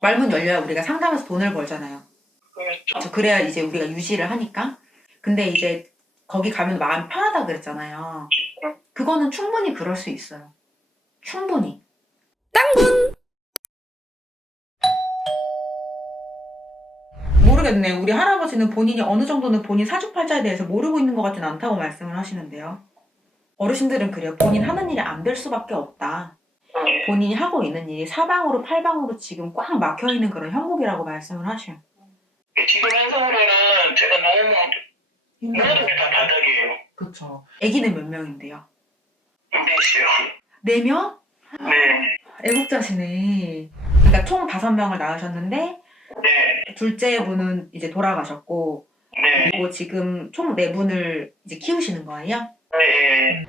말문 열려야 우리가 상담해서 돈을 벌잖아요. 그렇죠. 그래야 이제 우리가 유지를 하니까. 근데 이제 거기 가면 마음이 편하다 그랬잖아요. 그거는 충분히 그럴 수 있어요. 충분히. 모르겠네. 우리 할아버지는 본인이 어느 정도는 본인 사주팔자에 대해서 모르고 있는 것 같진 않다고 말씀을 하시는데요. 어르신들은 그래요. 본인 하는 일이 안 될 수밖에 없다. 본인이 하고 있는 일이 사방으로 팔방으로 지금 꽉 막혀있는 그런 형국이라고 말씀을 하셔요. 지금 현상으로는 제가 너무 모든 게 다 바닥이에요. 그쵸. 아기는 몇 명인데요? 넷이요. 4명? 네. 애국자시네. 그러니까 총 5명을 낳으셨는데 네. 둘째 분은 이제 돌아가셨고 네. 그리고 지금 총 4분을 이제 키우시는 거예요? 네.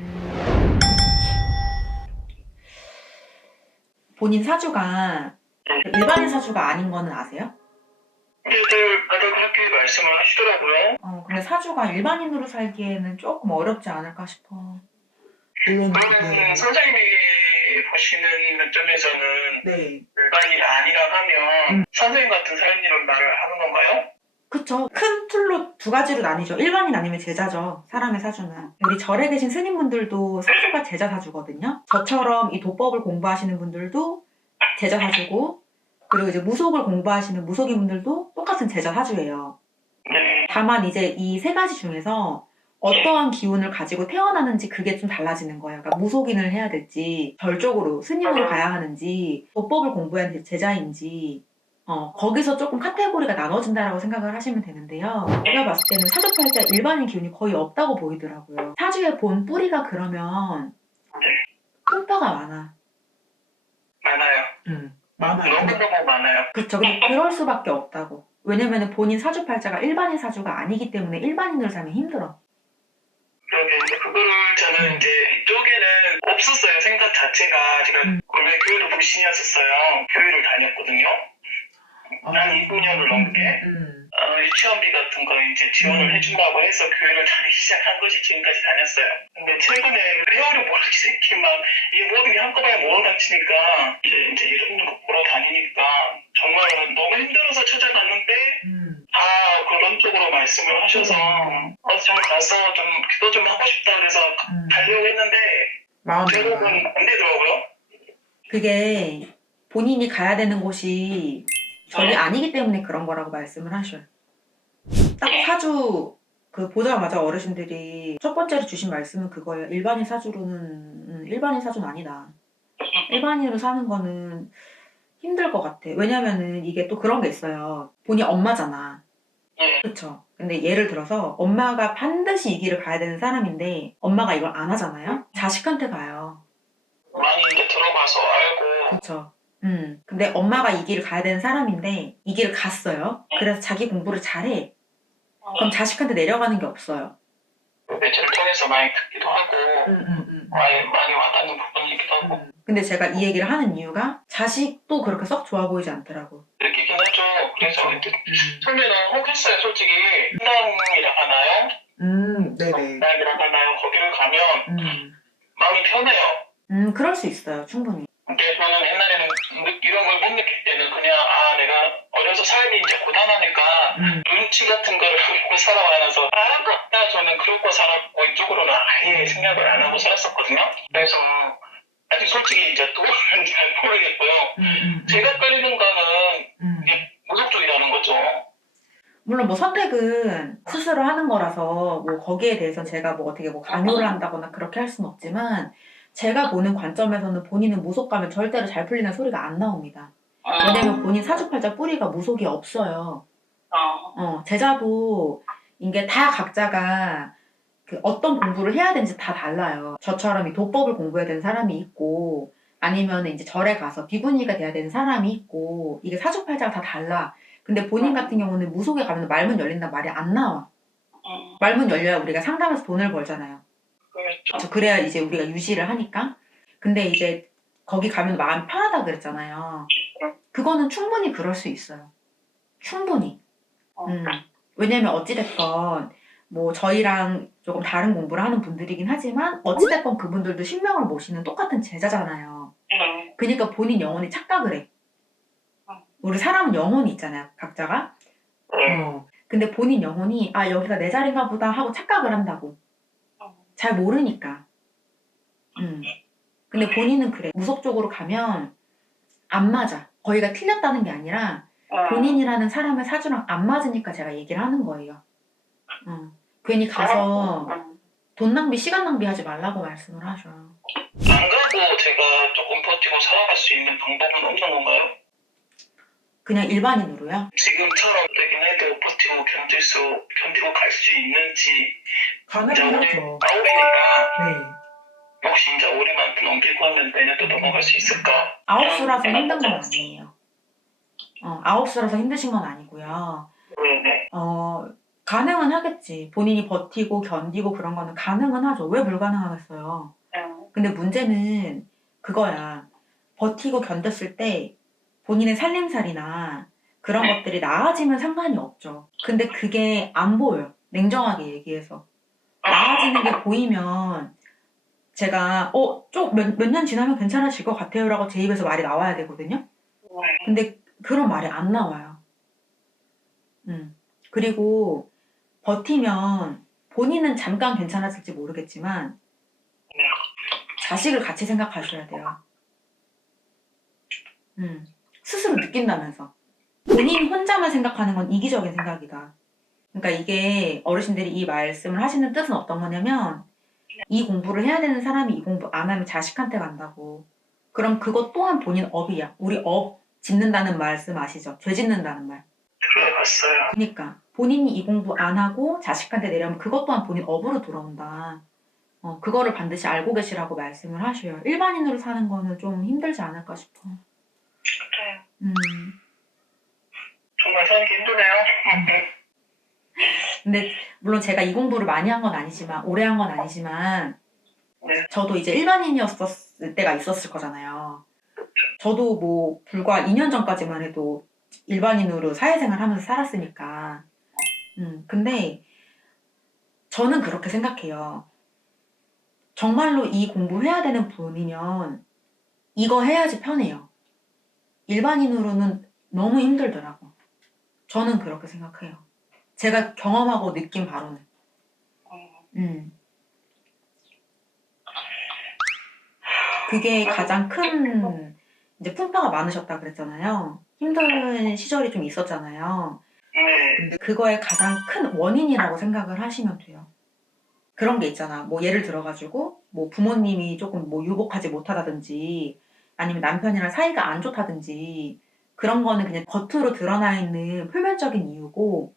본인 사주가 일반인 사주가 아닌 거는 아세요? 다들 그렇게 말씀을 하시더라고요. 근데 사주가 일반인으로 살기에는 조금 어렵지 않을까 싶어. 물론 그러면 선생님이 보시는 관점에서는 네. 일반인 아니라 하면 선생님 같은 사람이란 말을 하는 건가요? 그쵸. 큰 틀로 2가지로 나뉘죠. 일반인 아니면 제자죠. 사람의 사주는. 우리 절에 계신 스님분들도 사주가 제자 사주거든요. 저처럼 이 도법을 공부하시는 분들도 제자 사주고 그리고 이제 무속을 공부하시는 무속인 분들도 똑같은 제자 사주예요. 다만 이제 이 3가지 중에서 어떠한 기운을 가지고 태어나는지 그게 좀 달라지는 거예요. 그러니까 무속인을 해야 될지 절 쪽으로 스님으로 가야 하는지 도법을 공부해야 될 제자인지 거기서 조금 카테고리가 나눠진다라고 생각을 하시면 되는데요. 제가 봤을 때는 사주팔자 일반인 기운이 거의 없다고 보이더라고요. 사주의 본 뿌리가 그러면 풍파가 많아. 많아요. 많아요. 너무너무 많아요. 그렇죠. 근데 그럴 수밖에 없다고. 왜냐면 본인 사주팔자가 일반인 사주가 아니기 때문에 일반인으로 살면 힘들어. 그런데 이제 그거를 저는 이제 이쪽에는 없었어요. 생각 자체가. 제가 원래 교회도 불신이었었어요. 교회를 다녔거든요. 한 2~9년을 넘게. 유치원비 같은 거 이제 지원을 해준다고 해서 교회를 다니기 시작한 것이 지금까지 다녔어요. 근데 최근에 회화를 모르지 새끼 막 이 모든 게 한꺼번에 몰아닥치니까 이제 이런 거 보러 다니니까 정말 너무 힘들어서 찾아갔는데 다 그런 쪽으로 말씀을 하셔서 좀 가서 좀 기도 좀 하고 싶다 그래서 가려고 했는데 결국은 안 되더라고요. 그게 본인이 가야 되는 곳이 절이 아니기 때문에 그런 거라고 말씀을 하셔요. 딱 사주 보자마자 어르신들이 첫 번째로 주신 말씀은 그거예요. 일반인 사주는 아니다. 일반인으로 사는 거는 힘들 것 같아. 왜냐면은 이게 또 그런 게 있어요. 본인 엄마잖아. 그쵸? 근데 예를 들어서 엄마가 반드시 이 길을 가야 되는 사람인데 엄마가 이걸 안 하잖아요? 자식한테 가요. 많이 이제 들어봐서 알고. 그쵸? 근데 엄마가 이 길을 가야 되는 사람인데 이 길을 갔어요. 그래서 자기 공부를 잘해. 그럼 자식한테 내려가는 게 없어요. 매체를 통해서 많이 듣기도 하고 많이 와닿는 부분이기도 하고. 근데 제가 이 얘기를 하는 이유가 자식도 그렇게 썩 좋아 보이지 않더라고. 느끼긴 하죠. 그래서 처음에는 혹했어요. 솔직히 신당이라 하나요? 네네. 신당이라 하나요? 거기를 가면 마음이 편해요. 그럴 수 있어요. 충분히. 근데 저는 옛날에는 이런 걸 못 느낄 때는 그냥 내가 어려서 삶이 이제 고단하니까 눈치 같은 걸 보고 살아와서 저는 그러고 살았고 이쪽으로는 아예 생각을 안 하고 살았었거든요. 그래서 아직 솔직히 이제 또 잘 모르겠고요. 제가 끌리는 거는 이게 무속적이라는 거죠. 물론 뭐 선택은 스스로 하는 거라서 뭐 거기에 대해서 제가 뭐 어떻게 뭐 강요를 한다거나 그렇게 할 수는 없지만 제가 보는 관점에서는 본인은 무속 가면 절대로 잘 풀리는 소리가 안 나옵니다. 왜냐면 본인 사주팔자 뿌리가 무속이 없어요. 제자도 이게 다 각자가 어떤 공부를 해야 되는지 다 달라요. 저처럼 이 도법을 공부해야 되는 사람이 있고 아니면 이제 절에 가서 비구니가 돼야 되는 사람이 있고 이게 사주팔자가 다 달라. 근데 본인 같은 경우는 무속에 가면 말문 열린단 말이 안 나와. 말문 열려야 우리가 상담해서 돈을 벌잖아요. 그렇죠. 그래야 이제 우리가 유지를 하니까. 근데 이제 거기 가면 마음이 편하다 그랬잖아요. 그거는 충분히 그럴 수 있어요. 충분히. 왜냐면 어찌됐건 뭐 저희랑 조금 다른 공부를 하는 분들이긴 하지만 어찌됐건 그분들도 신명을 모시는 똑같은 제자잖아요. 그러니까 본인 영혼이 착각을 해. 우리 사람은 영혼이 있잖아요, 각자가. 근데 본인 영혼이 아 여기가 내 자리인가 보다 하고 착각을 한다고. 잘 모르니까. 근데 본인은 그래. 무속 쪽으로 가면 안 맞아. 거기가 틀렸다는 게 아니라 본인이라는 사람의 사주랑 안 맞으니까 제가 얘기를 하는 거예요. 괜히 가서 돈 낭비, 시간 낭비하지 말라고 말씀을 하셔. 안 그래도 제가 조금 버티고 살아갈 수 있는 방법은 없는 건가요? 그냥 일반인으로요? 지금처럼 되긴 해도 버티고 견디고 갈 수 있는지. 가능하죠. 가오리니까 네. 혹시 이제 올해만 넘기고 하면 내년도 넘어갈 수 있을까? 아홉수라서 힘든 건 아니에요. 아홉수라서 힘드신 건 아니고요. 네네. 가능은 하겠지. 본인이 버티고 견디고 그런 거는 가능은 하죠. 왜 불가능하겠어요. 근데 문제는 그거야. 버티고 견뎠을 때 본인의 살림살이나 그런 것들이 나아지면 상관이 없죠. 근데 그게 안 보여요. 냉정하게 얘기해서. 나아지는 게 보이면 제가 몇 년 지나면 괜찮아질 것 같아요 라고 제 입에서 말이 나와야 되거든요. 근데 그런 말이 안 나와요. 그리고 버티면 본인은 잠깐 괜찮아질지 모르겠지만 자식을 같이 생각하셔야 돼요. 스스로 느낀다면서. 본인 혼자만 생각하는 건 이기적인 생각이다. 그러니까 이게 어르신들이 이 말씀을 하시는 뜻은 어떤 거냐면 이 공부를 해야 되는 사람이 이 공부 안 하면 자식한테 간다고. 그럼 그것 또한 본인 업이야. 우리 업 짓는다는 말씀 아시죠? 죄 짓는다는 말. 들어봤어요. 그러니까 본인이 이 공부 안 하고 자식한테 내려면 그것 또한 본인 업으로 들어온다. 그거를 반드시 알고 계시라고 말씀을 하셔요. 일반인으로 사는 거는 좀 힘들지 않을까 싶어. 그래요. 정말 사는 게 힘드네요. 근데 물론 제가 이 공부를 많이 한 건 아니지만 오래 한 건 아니지만 네. 저도 이제 일반인이었을 때가 있었을 거잖아요. 저도 뭐 불과 2년 전까지만 해도 일반인으로 사회생활 하면서 살았으니까. 근데 저는 그렇게 생각해요. 정말로 이 공부해야 되는 분이면 이거 해야지 편해요. 일반인으로는 너무 힘들더라고. 저는 그렇게 생각해요. 제가 경험하고 느낀 바로는. 그게 가장 큰 이제 풍파가 많으셨다 그랬잖아요. 힘든 시절이 좀 있었잖아요. 네. 근데 그거의 가장 큰 원인이라고 생각을 하시면 돼요. 그런 게 있잖아. 뭐 예를 들어가지고 뭐 부모님이 조금 뭐 유복하지 못하다든지 아니면 남편이랑 사이가 안 좋다든지 그런 거는 그냥 겉으로 드러나 있는 표면적인 이유고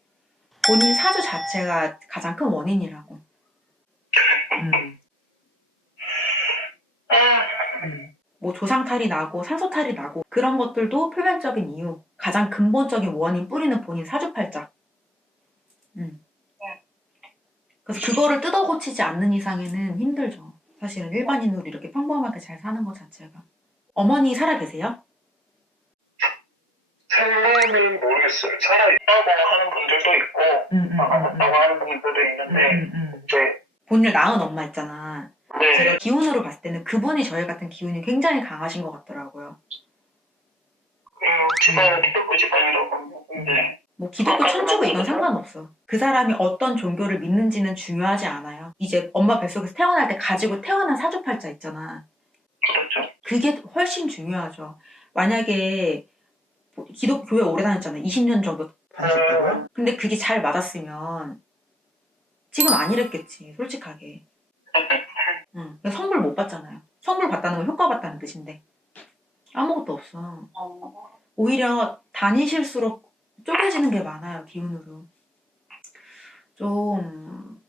본인 사주 자체가 가장 큰 원인이라고. 뭐 조상탈이 나고 산소탈이 나고 그런 것들도 표면적인 이유, 가장 근본적인 원인 뿌리는 본인 사주팔자. 그래서 그거를 뜯어 고치지 않는 이상에는 힘들죠. 사실은 일반인으로 이렇게 평범하게 잘 사는 것 자체가. 어머니 살아 계세요? 살면은 모르겠어요. 살아있다고 하는 분들도 있고 살아있다고 하는 분들도 있는데 네. 본인을 낳은 엄마 있잖아. 네. 제가 기운으로 봤을 때는 그분이 저희 같은 기운이 굉장히 강하신 것 같더라고요. 집안은 기독교 집안이라고 하는데 뭐 기독교 천주교 이건 상관없어. 그 사람이 어떤 종교를 믿는지는 중요하지 않아요. 이제 엄마 뱃속에서 태어날 때 가지고 태어난 사주팔자 있잖아. 그렇죠. 그게 훨씬 중요하죠. 만약에 기독교에 오래 다녔잖아요. 20년 정도 다니셨다고요? 근데 그게 잘 맞았으면 지금 안 이랬겠지, 솔직하게. 선물 못 받잖아요. 선물 받다는 건 효과 받다는 뜻인데 아무것도 없어. 오히려 다니실수록 쪼개지는 게 많아요, 기운으로. 좀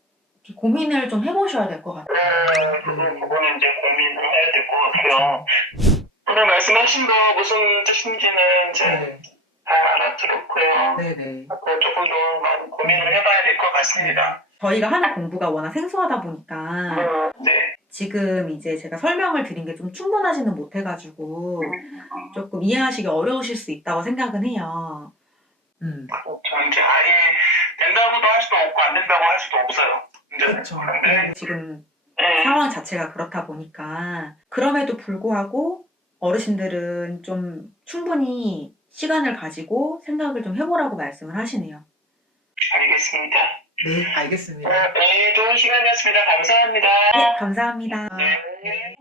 고민을 좀 해보셔야 될 것 같아요. 그거는 이제 고민을 해야 될 것 같고요. 오늘 말씀하신 거 무슨 뜻인지는 이제 잘 알아들었고요. 네네. 앞으로 조금 더 많이 고민을 해봐야 될 것 같습니다. 저희가 하는 공부가 워낙 생소하다 보니까 네. 지금 이제 제가 설명을 드린 게 좀 충분하지는 못해가지고 조금 이해하시기 어려우실 수 있다고 생각은 해요. 그렇죠. 이제 아예 된다고도 할 수도 없고 안 된다고 할 수도 없어요. 이제 그렇죠. 그런데 지금 상황 자체가 그렇다 보니까 그럼에도 불구하고 어르신들은 좀 충분히 시간을 가지고 생각을 좀 해보라고 말씀을 하시네요. 알겠습니다. 네, 알겠습니다. 네, 좋은 시간이었습니다. 감사합니다. 네, 감사합니다. 네.